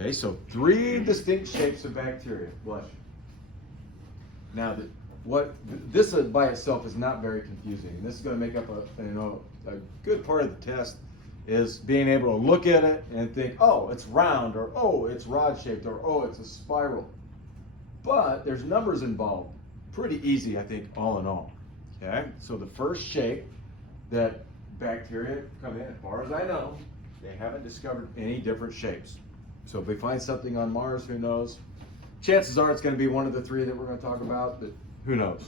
Okay, so 3 distinct shapes of bacteria. Bless you. Now, this by itself is not very confusing. And this is going to make up a good part of the test is being able to look at it and think, oh, it's round, or oh, it's rod-shaped, or oh, it's a spiral. But there's numbers involved. Pretty easy, I think, all in all. Okay, so the first shape that bacteria come in, as far as I know, they haven't discovered any different shapes. So if we find something on Mars, who knows? Chances are it's going to be one of the 3 that we're going to talk about, but who knows?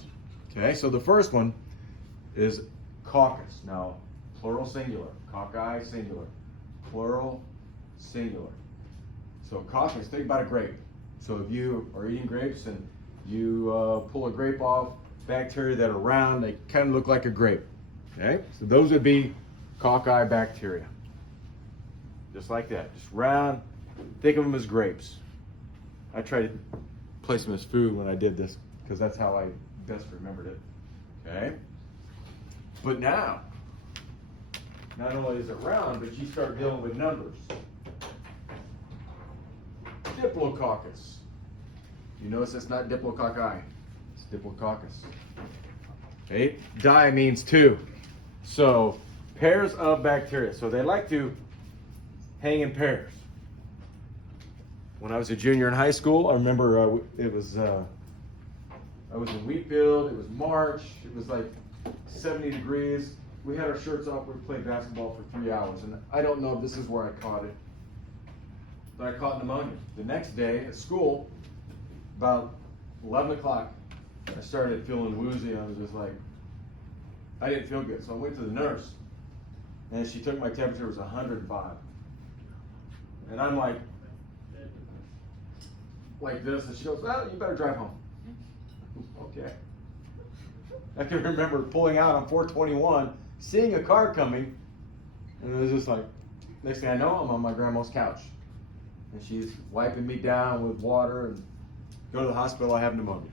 Okay, so the first one is Coccus. Now, plural singular, cocci singular, plural singular. So Coccus, think about a grape. So if you are eating grapes and you pull a grape off, bacteria that are round, they kind of look like a grape. Okay, so those would be cocci bacteria. Just like that, just round. Think of them as grapes. I tried to place them as food when I did this because that's how I best remembered it. Okay, but now, not only is it round, but you start dealing with numbers. Diplococcus. You notice it's not diplococci, it's diplococcus. Okay, di means 2. So pairs of bacteria. So they like to hang in pairs. When I was a junior in high school, I remember I was in wheat field. It was March. It was like 70 degrees. We had our shirts off. We played basketball for 3 hours. And I don't know if this is where I caught it, but I caught pneumonia. The next day at school, about 11 o'clock, I started feeling woozy. I was just like, I didn't feel good. So I went to the nurse, and she took my temperature. It was 105. And I'm like this, and she goes, well, you better drive home. Okay. I can remember pulling out on 421, seeing a car coming, and it was just like, next thing I know, I'm on my grandma's couch. And she's wiping me down with water, and go to the hospital, I have pneumonia.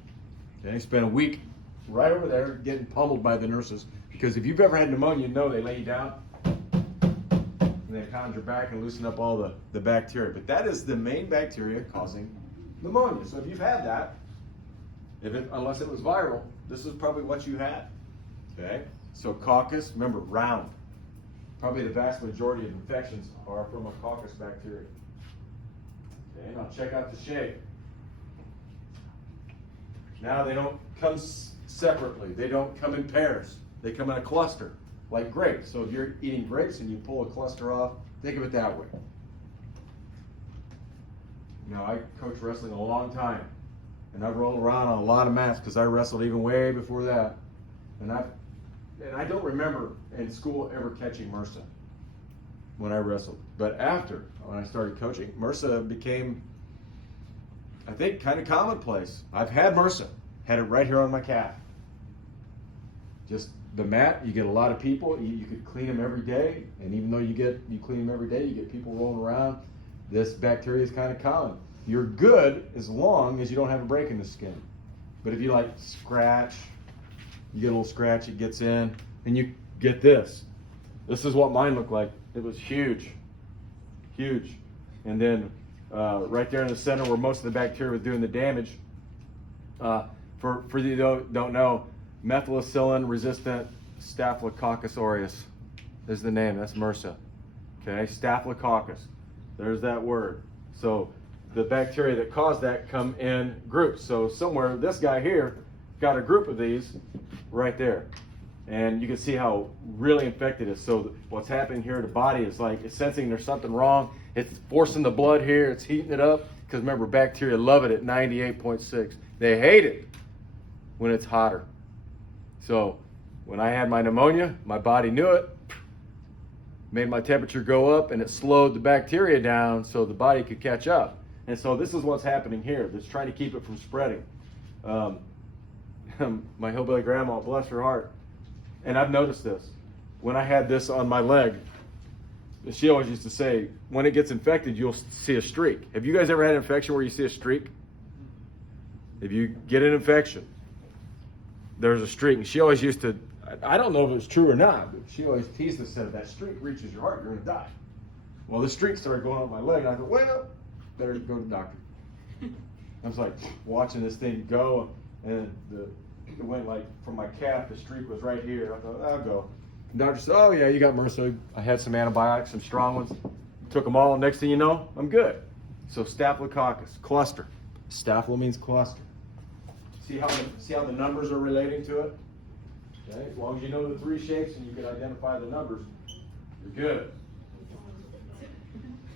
Okay, spent a week right over there getting pummeled by the nurses, because if you've ever had pneumonia, you know they lay you down, and they pound your back and loosen up all the bacteria. But that is the main bacteria causing pneumonia. So if you've had that, unless it was viral, this is probably what you had. Okay, so Coccus, remember, round. Probably the vast majority of infections are from a Coccus bacteria. Okay, now check out the shape. Now they don't come separately. They don't come in pairs. They come in a cluster, like grapes. So if you're eating grapes and you pull a cluster off, think of it that way. Now, I coached wrestling a long time, and I've rolled around on a lot of mats because I wrestled even way before that. And I don't remember in school ever catching MRSA when I wrestled. But after, when I started coaching, MRSA became, I think, kind of commonplace. I've had MRSA, had it right here on my calf. Just the mat, you get a lot of people, you could clean them every day, and even though you clean them every day, you get people rolling around. This bacteria is kind of common. You're good as long as you don't have a break in the skin. But if you like scratch, you get a little scratch, it gets in, and you get this. This is what mine looked like. It was huge, huge. And then right there in the center where most of the bacteria was doing the damage, for you who don't know, methicillin resistant Staphylococcus aureus is the name. That's MRSA. Okay, Staphylococcus. There's that word. So the bacteria that cause that come in groups. So somewhere, this guy here got a group of these right there. And you can see how really infected it is. So what's happening here, the body is like, it's sensing there's something wrong. It's forcing the blood here. It's heating it up. Because remember, bacteria love it at 98.6. They hate it when it's hotter. So when I had my pneumonia, my body knew it. Made my temperature go up, and it slowed the bacteria down so the body could catch up. And so this is what's happening here. It's trying to keep it from spreading. My hillbilly grandma, bless her heart, and I've noticed this. When I had this on my leg, she always used to say, when it gets infected, you'll see a streak. Have you guys ever had an infection where you see a streak? If you get an infection, there's a streak. And she always used to, I don't know if it was true or not, but she always teased us, said, if that streak reaches your heart, you're going to die. Well, the streak started going on my leg, and I thought, well, better go to the doctor. I was like watching this thing go, and it went like from my calf, the streak was right here. I thought, I'll go. The doctor said, oh yeah, you got MRSA. I had some antibiotics, some strong ones. Took them all, and next thing you know, I'm good. So Staphylococcus, cluster. Staphylo means cluster. See how the numbers are relating to it? Okay, as long as you know the three shapes and you can identify the numbers, you're good.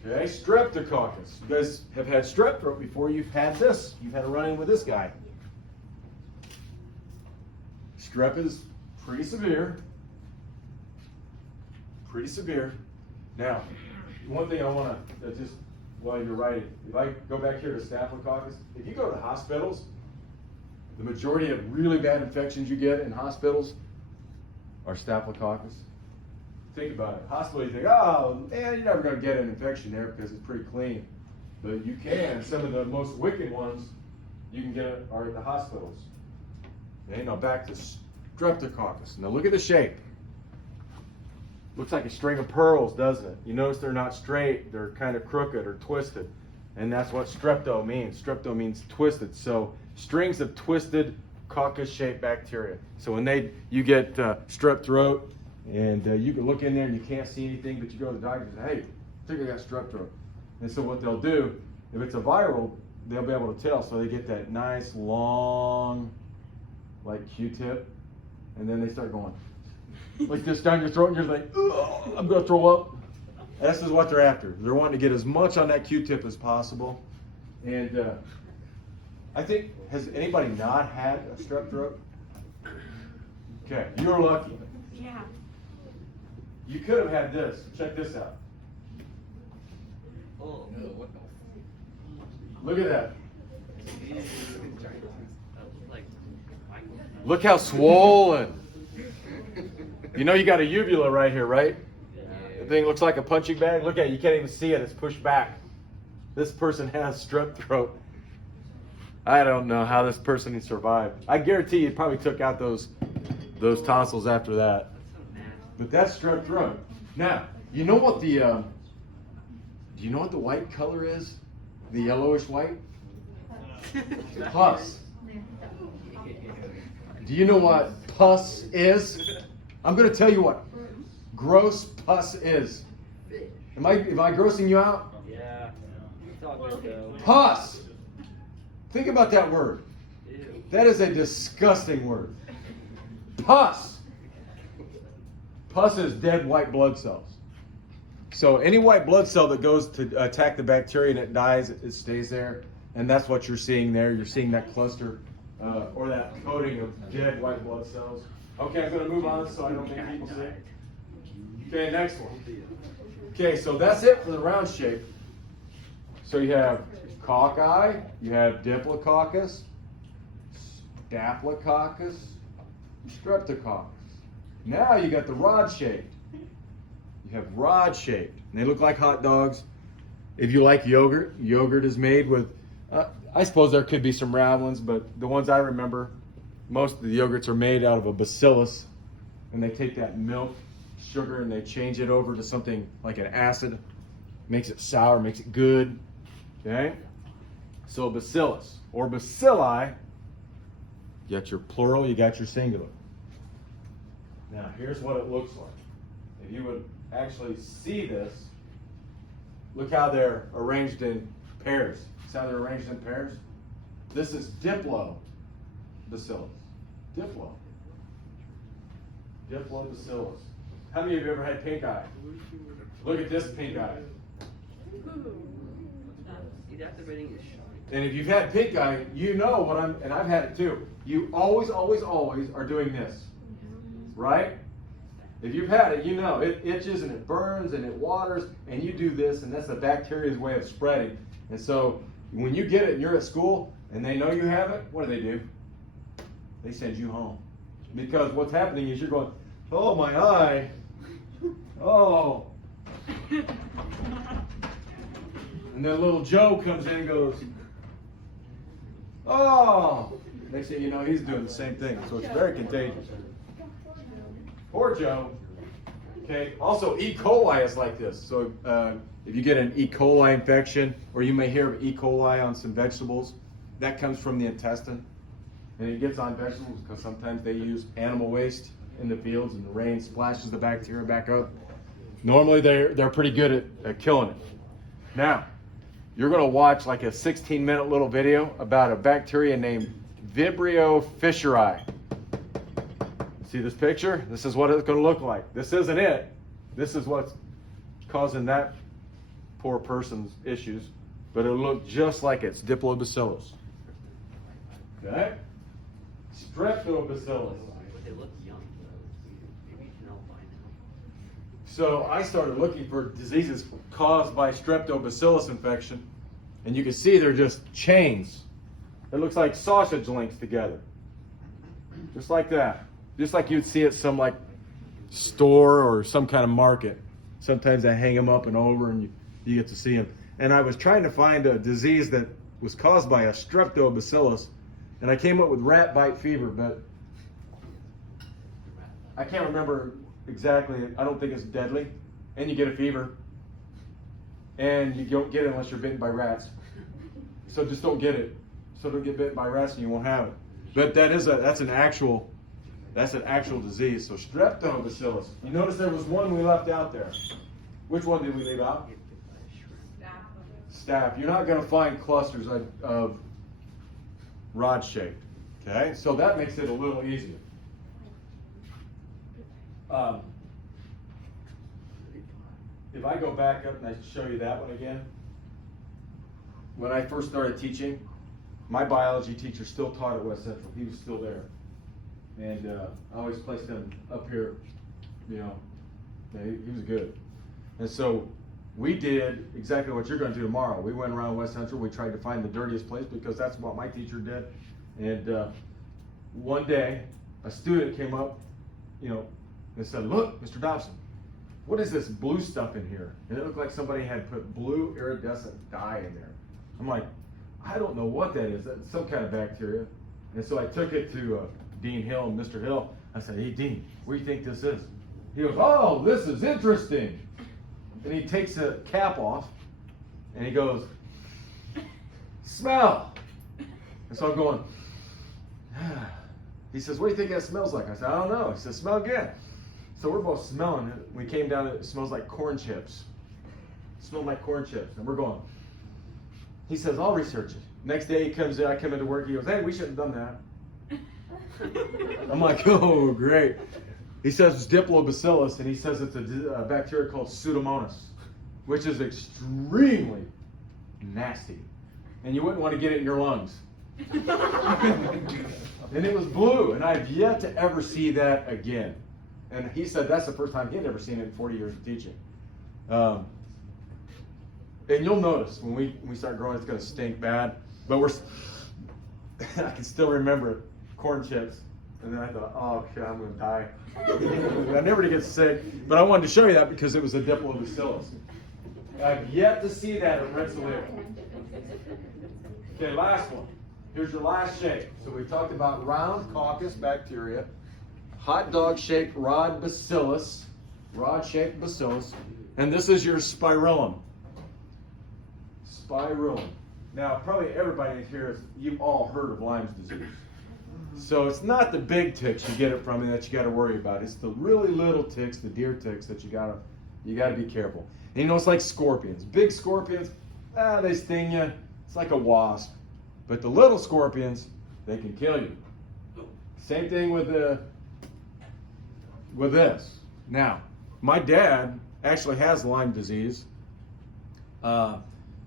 Okay, Streptococcus. You guys have had strep throat before. You've had this. You've had a run-in with this guy. Strep is pretty severe. Pretty severe. Now, one thing I want to just, while you're writing, if I go back here to Staphylococcus, if you go to hospitals, the majority of really bad infections you get in hospitals are Staphylococcus. Think about it. Hospital, you think, oh man, you're never going to get an infection there because it's pretty clean. But you can. Some of the most wicked ones you can get are at the hospitals. Okay, now back to Streptococcus. Now look at the shape. Looks like a string of pearls, doesn't it? You notice they're not straight, they're kind of crooked or twisted. And that's what strepto means. Strepto means twisted. So strings of twisted coccus-shaped bacteria. So when you get strep throat, and you can look in there and you can't see anything, but you go to the doctor and say, hey, I think I got strep throat. And so what they'll do, if it's a viral, they'll be able to tell. So they get that nice long, like Q-tip, and then they start going like this down your throat, and you're like, oh, I'm gonna throw up. This is what they're after. They're wanting to get as much on that Q-tip as possible. And I think, has anybody not had a strep throat? Okay, you're lucky. Yeah. You could have had this. Check this out. Oh, what the? Look at that. Like, Look how swollen. You know you got a uvula right here, right? The thing looks like a punching bag. Look at it. You can't even see it. It's pushed back. This person has strep throat. I don't know how this person survived. I guarantee you probably took out those tonsils after that. But that's strep throat. Now, you know what the do you know what the white color is? The yellowish white? Pus. Do you know what pus is? I'm going to tell you what gross pus is. Am I grossing you out? yeah. It's all good though. Pus. Think about that word. Ew. That is a disgusting word. Pus. Pus is dead white blood cells. So any white blood cell that goes to attack the bacteria and it dies, it stays there. And that's what you're seeing there. You're seeing that cluster or that coating of dead white blood cells. Okay, I'm going to move on so I don't make people sick. Okay, next one. Okay, so that's it for the round shape. So you have cocci, you have Diplococcus, Staphylococcus, Streptococcus. Now you got the rod-shaped. You have rod-shaped. And they look like hot dogs. If you like yogurt, yogurt is made with, I suppose there could be some round ones, but the ones I remember, most of the yogurts are made out of a Bacillus. And they take that milk, sugar, and they change it over to something like an acid. Makes it sour, makes it good. Okay? So Bacillus, or Bacilli, you got your plural, you got your singular. Now, here's what it looks like. If you would actually see this, look how they're arranged in pairs. See how they're arranged in pairs? This is Diplobacillus. Diplobacillus. How many of you ever had pink eye? Look at this pink eye. He's activating his shine. And if you've had pink eye, you know what and I've had it too. You always, always, always are doing this. Right? If you've had it, you know it itches and it burns and it waters, and you do this, and that's the bacteria's way of spreading. And so when you get it and you're at school and they know you have it, what do? They send you home. Because what's happening is you're going, oh, my eye. Oh. And then little Joe comes in and goes, oh. Next thing you know, he's doing the same thing. So it's very contagious. Poor Joe. Okay. Also, E. coli is like this. So if you get an E. coli infection, or you may hear of E. coli on some vegetables, that comes from the intestine, and it gets on vegetables because sometimes they use animal waste in the fields, and the rain splashes the bacteria back up. Normally, they're pretty good at killing it. Now, you're going to watch like a 16-minute little video about a bacteria named Vibrio fischeri. See this picture? This is what it's going to look like. This isn't it. This is what's causing that poor person's issues, but it'll look just like it's Diplobacillus. Okay? Streptobacillus. They look young though. Maybe you can all find out. So I started looking for diseases caused by Streptobacillus infection, and you can see they're just chains. It looks like sausage links together, just like that. Just like you'd see at some like store or some kind of market. Sometimes they hang them up and over, and you get to see them. And I was trying to find a disease that was caused by a Streptobacillus, and I came up with rat bite fever, but I can't remember exactly. I don't think it's deadly, and you get a fever, and you don't get it unless you're bitten by rats. So just don't get it. So don't get bitten by rats, and you won't have it. But that's an actual disease. So Streptobacillus. You notice there was one we left out there. Which one did we leave out? Staph. You're not going to find clusters of rod shaped. Okay, so that makes it a little easier. If I go back up and I show you that one again, when I first started teaching, my biology teacher still taught at West Central. He was still there, and I always placed him up here. You know, he was good, and so we did exactly what you're going to do tomorrow. We went around West Central. We tried to find the dirtiest place because that's what my teacher did. And one day, a student came up, and said, "Look, Mr. Dobson, what is this blue stuff in here?" And it looked like somebody had put blue iridescent dye in there. I'm like, I don't know what that is. That's some kind of bacteria. And so I took it to Dean Hill and Mr. Hill. I said, "Hey, Dean, what do you think this is?" He goes, "Oh, this is interesting." And he takes the cap off, and he goes, "Smell." And so I'm going, ah. He says, "What do you think that smells like?" I said, "I don't know." He says, "Smell again." So we're both smelling it. We came down, it smells like corn chips. It smelled like corn chips. And we're going. He says, "I'll research it." Next day he comes in, I come into work, he goes, "Hey, we shouldn't have done that." I'm like, "Oh, great." He says it's Diplobacillus, and he says it's a bacteria called Pseudomonas, which is extremely nasty. And you wouldn't want to get it in your lungs. And it was blue, and I've yet to ever see that again. And he said that's the first time he'd ever seen it in 40 years of teaching. And you'll notice when we start growing, it's going to stink bad. But I can still remember it, corn chips. And then I thought, oh, shit, I'm going to die. I never to get sick, but I wanted to show you that because it was a Diplobacillus. I've yet to see that at Rensselaer. Okay, last one. Here's your last shape. So we talked about round Coccus bacteria, hot dog shaped rod bacillus, rod-shaped bacillus, and this is your spirillum. Spirillum. Now, probably everybody here, you've all heard of Lyme's disease. So it's not the big ticks you get it from that you got to worry about. It's the really little ticks, the deer ticks, that you got to be careful. And it's like scorpions. Big scorpions, they sting you. It's like a wasp. But the little scorpions, they can kill you. Same thing with this. Now, my dad actually has Lyme disease.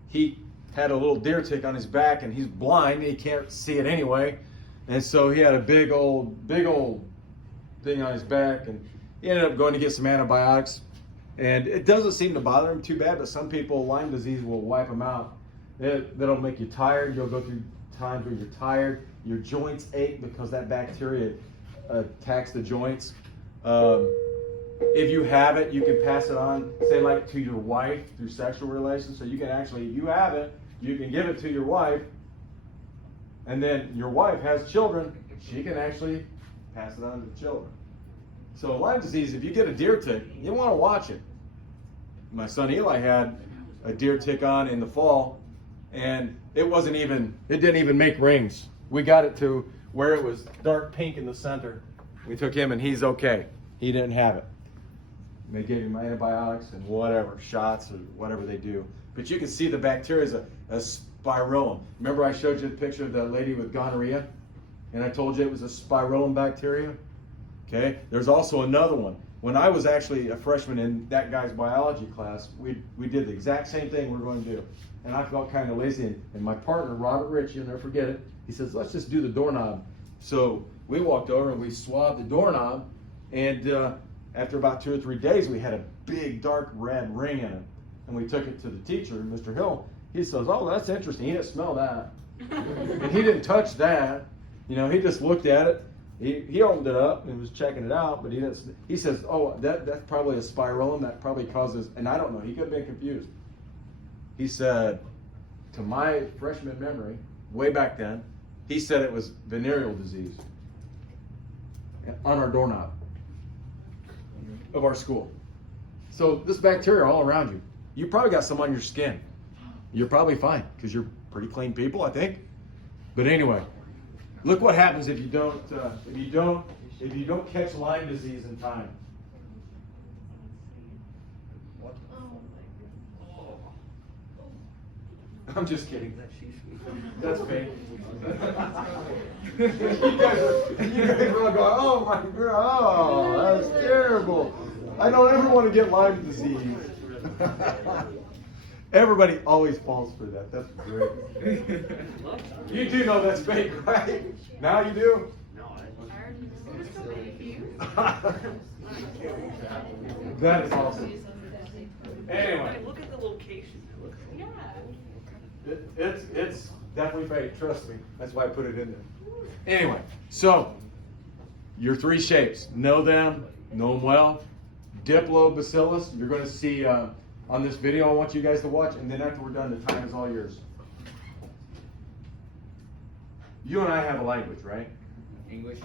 He had a little deer tick on his back, and he's blind. He can't see it anyway. And so he had a big old thing on his back, and he ended up going to get some antibiotics. And it doesn't seem to bother him too bad, but some people, Lyme disease will wipe them out. That'll make you tired. You'll go through times where you're tired. Your joints ache because that bacteria attacks the joints. If you have it, you can pass it on, say like to your wife through sexual relations. So you can actually, if you have it, you can give it to your wife. And then your wife has children, she can actually pass it on to the children. So Lyme disease, if you get a deer tick, you want to watch it. My son Eli had a deer tick on in the fall, and it didn't even make rings. We got it to where it was dark pink in the center. We took him and he's okay. He didn't have it. They gave him antibiotics and whatever, shots or whatever they do. But you can see the bacteria is a spirillum. Remember I showed you the picture of that lady with gonorrhea? And I told you it was a spirillum bacteria? Okay, there's also another one. When I was actually a freshman in that guy's biology class, we did the exact same thing we're going to do. And I felt kind of lazy. And my partner, Robert Rich, you'll never forget it, he says, let's just do the doorknob. So we walked over and we swabbed the doorknob. And after about 2 or 3 days, we had a big dark red ring in it. And we took it to the teacher, Mr. Hill. He says, oh, that's interesting. He didn't smell that. And he didn't touch that. You know, he just looked at it. He opened it up and was checking it out, but he didn't. He says, "Oh, that's probably a spirillum. That probably causes." And I don't know. He could have been confused. He said, to my freshman memory, way back then, he said it was venereal disease on our doorknob of our school. So this bacteria all around you. You probably got some on your skin. You're probably fine because you're pretty clean people, I think. But anyway. Look what happens if you don't catch Lyme disease in time. I'm just kidding. That's fake. you guys are all going, oh my God, oh, that's terrible. I don't ever want to get Lyme disease. Everybody always falls for that. That's great. You do know that's fake, right? Now you do? That is awesome. Anyway. Look at the location. It's definitely fake. Trust me. That's why I put it in there. Anyway, so your 3 shapes. Know them well. Diplobacillus. You're going to see on this video I want you guys to watch, and then after we're done, the time is all yours. You and I have a language, right? English.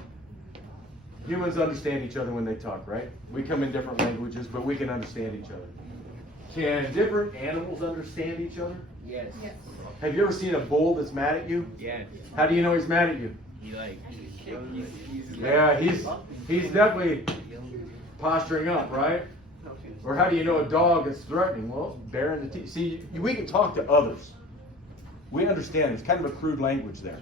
Humans understand each other when they talk, right? We come in different languages, but we can understand each other. Can different animals understand each other? Yes. Have you ever seen a bull that's mad at you? Yes. How do you know he's mad at you? Yeah, he's definitely posturing up, right? Or how do you know a dog is threatening? Well, it's baring the teeth. See, we can talk to others. We understand. It's kind of a crude language there.